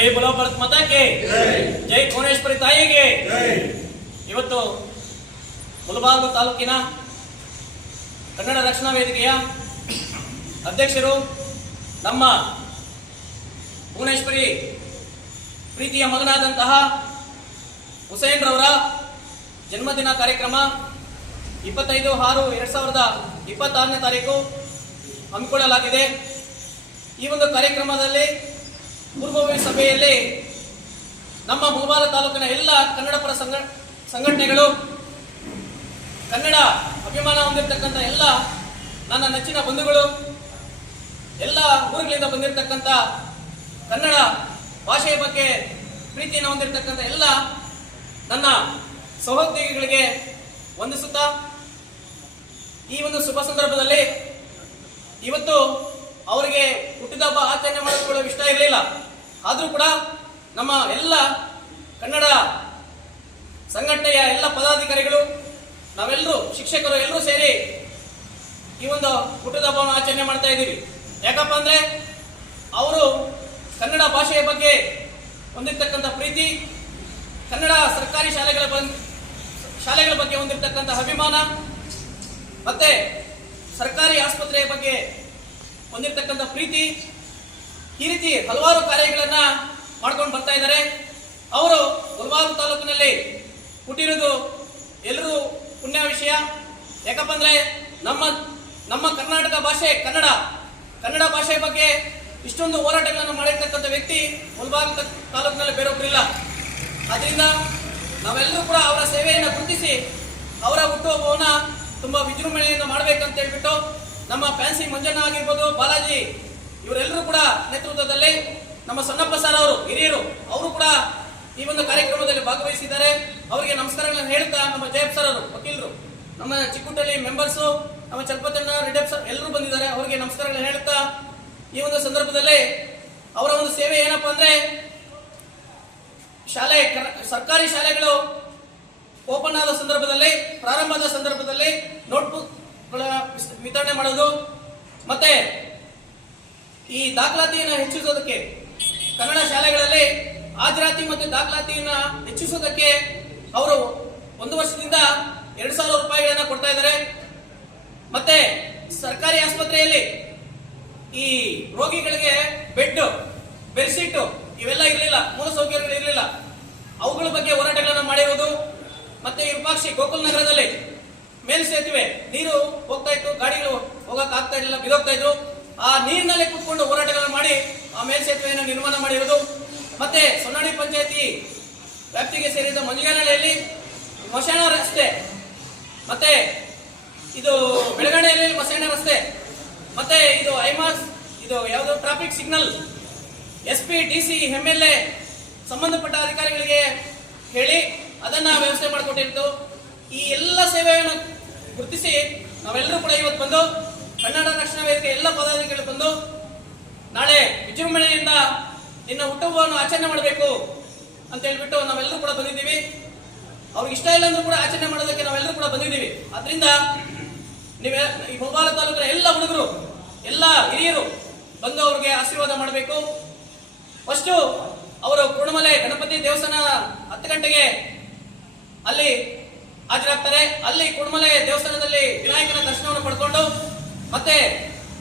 ಜೈ ಬೋಲೋ ಭಾರತ್ ಮಾತಾಕ್ಕೆ ಜೈ ಭುವನೇಶ್ವರಿ ತಾಯಿಗೆ. ಇವತ್ತು ಮುಳಬಾಗಿಲು ತಾಲೂಕಿನ ಕನ್ನಡ ರಕ್ಷಣಾ ವೇದಿಕೆಯ ಅಧ್ಯಕ್ಷರು ನಮ್ಮ ಭುವನೇಶ್ವರಿ ಪ್ರೀತಿಯ ಮಗನಾದಂತಹ ಹುಸೇನ್ ರವರ ಜನ್ಮದಿನ ಕಾರ್ಯಕ್ರಮ 25/6/2026ನೇ ತಾರೀಕು ಹಮ್ಮಿಕೊಳ್ಳಲಾಗಿದೆ. ಈ ಒಂದು ಕಾರ್ಯಕ್ರಮದಲ್ಲಿ ಪೂರ್ವಭಾವಿ ಸಭೆಯಲ್ಲಿ ನಮ್ಮ ಮುಳಬಾಗಿಲು ತಾಲೂಕಿನ ಎಲ್ಲ ಕನ್ನಡ ಪರ ಸಂಘಟನೆಗಳು, ಕನ್ನಡ ಅಭಿಮಾನ ಹೊಂದಿರತಕ್ಕಂಥ ಎಲ್ಲ ನನ್ನ ನೆಚ್ಚಿನ ಬಂಧುಗಳು, ಎಲ್ಲ ಊರುಗಳಿಂದ ಬಂದಿರತಕ್ಕಂಥ ಕನ್ನಡ ಭಾಷೆಯ ಬಗ್ಗೆ ಪ್ರೀತಿಯನ್ನು ಹೊಂದಿರತಕ್ಕಂಥ ಎಲ್ಲ ನನ್ನ ಸಹೋದ್ಯೋಗಿಗಳಿಗೆ ವಂದಿಸುತ್ತಾ, ಈ ಒಂದು ಶುಭ ಸಂದರ್ಭದಲ್ಲಿ ಇವತ್ತು ಅವರಿಗೆ ಹುಟ್ಟಿದ ಹಬ್ಬ ಆಚರಣೆ ಮಾಡಿಕೊಳ್ಳುವ ಇಷ್ಟ ಇರಲಿಲ್ಲ. ಆದರೂ ಕೂಡ ನಮ್ಮ ಎಲ್ಲ ಕನ್ನಡ ಸಂಘಟನೆಯ ಎಲ್ಲ ಪದಾಧಿಕಾರಿಗಳು, ನಾವೆಲ್ಲರೂ ಶಿಕ್ಷಕರು ಎಲ್ಲರೂ ಸೇರಿ ಈ ಒಂದು ಹುಟ್ಟಿದ ಹಬ್ಬವನ್ನು ಆಚರಣೆ ಮಾಡ್ತಾ ಇದ್ದೀವಿ. ಯಾಕಪ್ಪ ಅಂದ್ರೆ ಅವರು ಕನ್ನಡ ಭಾಷೆಯ ಬಗ್ಗೆ ಹೊಂದಿರತಕ್ಕಂಥ ಪ್ರೀತಿ, ಕನ್ನಡ ಸರ್ಕಾರಿ ಶಾಲೆಗಳ ಬಗ್ಗೆ ಹೊಂದಿರತಕ್ಕಂಥ ಅಭಿಮಾನ, ಮತ್ತೆ ಸರ್ಕಾರಿ ಆಸ್ಪತ್ರೆಯ ಬಗ್ಗೆ ಹೊಂದಿರತಕ್ಕಂಥ ಪ್ರೀತಿ, ಈ ರೀತಿ ಹಲವಾರು ಕಾರ್ಯಗಳನ್ನ ಮಾಡ್ಕೊಂಡು ಬರ್ತಾ ಇದ್ದಾರೆ. ಅವರು ಮುಳಬಾಗಿಲು ತಾಲೂಕಿನಲ್ಲಿ ಹುಟ್ಟಿರೋದು ಎಲ್ಲರೂ ಪುಣ್ಯ ವಿಷಯ. ಯಾಕಪ್ಪ ಅಂದ್ರೆ ನಮ್ಮ ಕರ್ನಾಟಕ ಭಾಷೆ ಕನ್ನಡ ಭಾಷೆಯ ಬಗ್ಗೆ ಇಷ್ಟೊಂದು ಹೋರಾಟಗಳನ್ನು ಮಾಡಿರ್ತಕ್ಕಂಥ ವ್ಯಕ್ತಿ ಮುಳಬಾಗಿಲು ತಾಲೂಕಿನಲ್ಲಿ ಬೇರೊಬ್ಬರಿಲ್ಲ. ಆದ್ರಿಂದ ನಾವೆಲ್ಲರೂ ಕೂಡ ಅವರ ಸೇವೆಯನ್ನು ಗುರುತಿಸಿ ಅವರ ಹುಟ್ಟುಹಬ್ಬವನ್ನ ತುಂಬಾ ವಿಜೃಂಭಣೆಯಿಂದ ಮಾಡ್ಬೇಕಂತ ಹೇಳ್ಬಿಟ್ಟು ನಮ್ಮ ಫ್ಯಾನ್ಸಿ ಮಂಜಣ್ಣ ಆಗಿರ್ಬೋದು, ಬಾಲಾಜಿ, ಇವರೆಲ್ಲರೂ ಕೂಡ ನೇತೃತ್ವದಲ್ಲಿ ನಮ್ಮ ಸಣ್ಣಪ್ಪ ಸರ್ ಅವರು ಹಿರಿಯರು, ಅವರು ಕೂಡ ಈ ಒಂದು ಕಾರ್ಯಕ್ರಮದಲ್ಲಿ ಭಾಗವಹಿಸಿದ್ದಾರೆ. ಅವರಿಗೆ ನಮಸ್ಕಾರಗಳನ್ನು ಹೇಳುತ್ತಾ, ನಮ್ಮ ಜಯಪ್ ಸರ್ ಅವರು ವಕೀಲರು, ನಮ್ಮ ಚಿಕ್ಕುಟಳ್ಳಿ ಮೆಂಬರ್ಸು, ನಮ್ಮ ಚಲಪತಣ್ಣ ರೆಡ್ಡಪ್ಪ ಸರ್ ಎಲ್ಲರೂ ಬಂದಿದ್ದಾರೆ. ಅವರಿಗೆ ನಮಸ್ಕಾರಗಳನ್ನು ಹೇಳುತ್ತಾ, ಈ ಒಂದು ಸಂದರ್ಭದಲ್ಲಿ ಅವರ ಒಂದು ಸೇವೆ ಏನಪ್ಪಾ ಅಂದ್ರೆ, ಸರ್ಕಾರಿ ಶಾಲೆಗಳು ಓಪನ್ ಆದ ಸಂದರ್ಭದಲ್ಲಿ, ಪ್ರಾರಂಭದ ಸಂದರ್ಭದಲ್ಲಿ ನೋಟ್ಬುಕ್ ವಿತರಣೆ ಮಾಡೋದು, ಮತ್ತೆ ಈ ದಾಖಲಾತಿಯನ್ನು ಹೆಚ್ಚಿಸೋದಕ್ಕೆ ಕನ್ನಡ ಶಾಲೆಗಳಲ್ಲಿ ಹಾಜರಾತಿ ಮತ್ತು ದಾಖಲಾತಿಯನ್ನು ಹೆಚ್ಚಿಸೋದಕ್ಕೆ ಅವರು 1 ವರ್ಷದಿಂದ 2,000 ರೂಪಾಯಿಗಳನ್ನ ಕೊಡ್ತಾ ಇದ್ದಾರೆ. ಮತ್ತೆ ಸರ್ಕಾರಿ ಆಸ್ಪತ್ರೆಯಲ್ಲಿ ಈ ರೋಗಿಗಳಿಗೆ ಬೆಡ್, ಬೆಡ್ಶೀಟ್ ಇವೆಲ್ಲ ಇರಲಿಲ್ಲ, ಮೂಲಸೌಕರ್ಯಗಳು ಇರಲಿಲ್ಲ, ಅವುಗಳ ಬಗ್ಗೆ ಹೋರಾಟಗಳನ್ನು ಮಾಡಿರುವುದು. ಮತ್ತೆ ವಿರೂಪಾಕ್ಷಿ ಗೋಕುಲ್ ನಗರದಲ್ಲಿ ಮೇಲ್ಸೇತುವೆ ನೀರು ಹೋಗ್ತಾ ಇತ್ತು, ಗಾಡಿಗಳು ಹೋಗಕ್ ಆಗ್ತಾ ಇರಲಿಲ್ಲ, ಬಿದೋಗ್ತಾ ಇದ್ರು. ಆ ನೀರಿನಲ್ಲಿ ಕುತ್ಕೊಂಡು ಹೋರಾಟಗಳನ್ನು ಮಾಡಿ ಆ ಮೇಲ್ಸೇತುವೆಯನ್ನು ನಿರ್ಮಾಣ ಮಾಡಿರುವುದು. ಮತ್ತೆ ಸೊನ್ನಾಡಿ ಪಂಚಾಯತಿ ವ್ಯಾಪ್ತಿಗೆ ಸೇರಿದ ಮಂಜುಗಾನಹಳ್ಳಿಯಲ್ಲಿ ಮಶಾಣ ರಸ್ತೆ, ಮತ್ತೆ ಇದು ಬೆಳಗಣೆಯಲ್ಲಿ ಮಶಾಣ ರಸ್ತೆ, ಮತ್ತೆ ಇದು ಐಮಾಸ್, ಇದು ಯಾವುದು traffic signal, SP, DC, MLA ಸಂಬಂಧಪಟ್ಟ ಅಧಿಕಾರಿಗಳಿಗೆ ಹೇಳಿ ಅದನ್ನ ವ್ಯವಸ್ಥೆ ಮಾಡಿಕೊಟ್ಟಿತ್ತು. ಈ ಎಲ್ಲ ಸೇವೆಯನ್ನು ಗುರುತಿಸಿ ನಾವೆಲ್ಲರೂ ಕೂಡ ಇವತ್ತು ಬಂದು ಕನ್ನಡ ರಕ್ಷಣಾ ವೇದಿಕೆ ಎಲ್ಲ ಪದಾಧಿಕಾರಿಗಳು ಬಂದು ನಾಳೆ ವಿಜೃಂಭಣೆಯಿಂದ ನಿನ್ನ ಹುಟ್ಟುಹಬ್ಬವನ್ನು ಆಚರಣೆ ಮಾಡಬೇಕು ಅಂತ ಹೇಳ್ಬಿಟ್ಟು ನಾವೆಲ್ಲರೂ ಕೂಡ ಬಂದಿದ್ದೀವಿ. ಅವ್ರಿಗೆ ಇಷ್ಟ ಇಲ್ಲ ಅಂದ್ರೂ ಕೂಡ ಆಚರಣೆ ಮಾಡೋದಕ್ಕೆ ನಾವೆಲ್ಲರೂ ಕೂಡ ಬಂದಿದ್ದೀವಿ. ಆದ್ರಿಂದ ನೀವೇ ಈ ಮುಳಬಾಗಿಲು ತಾಲೂಕಿನ ಎಲ್ಲ ಹುಡುಗರು, ಎಲ್ಲ ಹಿರಿಯರು ಬಂದು ಅವ್ರಿಗೆ ಆಶೀರ್ವಾದ ಮಾಡಬೇಕು. ಫಸ್ಟ್ ಅವರು ಕುರುಡುಮಲೆ ಗಣಪತಿ ದೇವಸ್ಥಾನ 10 ಗಂಟೆಗೆ ಅಲ್ಲಿ ಹಾಜರಾಗ್ತಾರೆ. ಅಲ್ಲಿ ಕುರುಡುಮಲೆ ದೇವಸ್ಥಾನದಲ್ಲಿ ವಿನಾಯಕನ ದರ್ಶನವನ್ನು ಪಡ್ಕೊಂಡು, ಮತ್ತೆ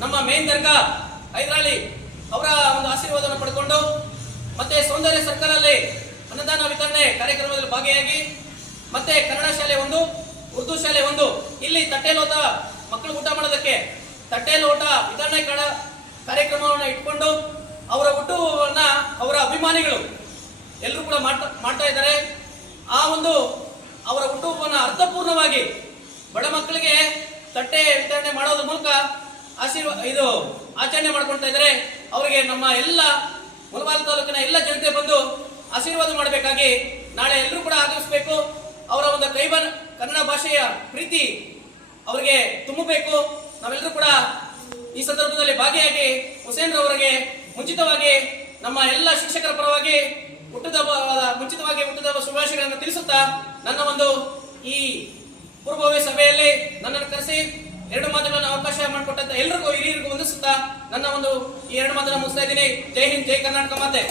ನಮ್ಮ ಮೇನ್ ದರ್ಗಾ ಹೈದರಾಳಿ ಅವರ ಒಂದು ಆಶೀರ್ವಾದವನ್ನು ಪಡ್ಕೊಂಡು, ಮತ್ತೆ ಸೌಂದರ್ಯ ಸರ್ಕಲ್ ಅಲ್ಲಿ ಅನ್ನದಾನ ವಿತರಣೆ ಕಾರ್ಯಕ್ರಮದಲ್ಲಿ ಭಾಗಿಯಾಗಿ, ಮತ್ತೆ ಕನ್ನಡ ಶಾಲೆ 1, ಉರ್ದು ಶಾಲೆ 1 ಇಲ್ಲಿ ತಟ್ಟೆಲೋಟ ಮಕ್ಕಳು ಊಟ ಮಾಡೋದಕ್ಕೆ ತಟ್ಟೆಲೋಟ ವಿತರಣೆ ಕಾರ್ಯಕ್ರಮವನ್ನು ಇಟ್ಕೊಂಡು ಅವರ ಹುಟ್ಟುಹಬ್ಬವನ್ನ ಅವರ ಅಭಿಮಾನಿಗಳು ಎಲ್ಲರೂ ಕೂಡ ಮಾಡ್ತಾ ಇದ್ದಾರೆ. ಆ ಒಂದು ಅವರ ಹುಟ್ಟುಹಬ್ಬವನ್ನ ಅರ್ಥಪೂರ್ಣವಾಗಿ ಬಡ ಮಕ್ಕಳಿಗೆ ತಟ್ಟೆ ವಿತರಣೆ ಮಾಡೋದ್ರ ಮೂಲಕ ಆಚರಣೆ ಮಾಡ್ಕೊಳ್ತಾ ಇದ್ದಾರೆ. ಅವರಿಗೆ ನಮ್ಮ ಎಲ್ಲ ಮುಳಬಾಗಿಲು ತಾಲೂಕಿನ ಎಲ್ಲ ಜನತೆ ಬಂದು ಆಶೀರ್ವಾದ ಮಾಡಬೇಕಾಗಿ ನಾಳೆ ಎಲ್ಲರೂ ಕೂಡ ಆಗಮಿಸಬೇಕು. ಅವರ ಒಂದು ಕನ್ನಡ ಭಾಷೆಯ ಪ್ರೀತಿ ಅವರಿಗೆ ತುಂಬಬೇಕು. ನಾವೆಲ್ಲರೂ ಕೂಡ ಈ ಸಂದರ್ಭದಲ್ಲಿ ಭಾಗಿಯಾಗಿ ಹುಸೇನ್ ರವರಿಗೆ ಮುಂಚಿತವಾಗಿ ನಮ್ಮ ಎಲ್ಲ ಶಿಕ್ಷಕರ ಪರವಾಗಿ ಮುಂಚಿತವಾಗಿ ಹುಟ್ಟಿದಬ್ಬ ಶುಭಾಶಯಗಳನ್ನು ತಿಳಿಸುತ್ತಾ, ನನ್ನ ಒಂದು ಈ ಪೂರ್ವಭಾವಿ ಸಭೆಯಲ್ಲಿ ನನ್ನನ್ನು ಕರೆಸಿ 2 ಮಾತುಗಳನ್ನು ಅವಕಾಶ ಮಾಡಿಕೊಟ್ಟಂತ ಎಲ್ಲರಿಗೂ ಹಿರಿಯರಿಗೂ ವಂದಿಸುತ್ತಾ ನನ್ನ ಒಂದು ಈ 2 ಮಾತನ್ನು ಮುಗಿಸ್ತಾ ಇದ್ದೀನಿ. ಜೈ ಹಿಂದ್, ಜೈ ಕರ್ನಾಟಕ ಮಾತೆ.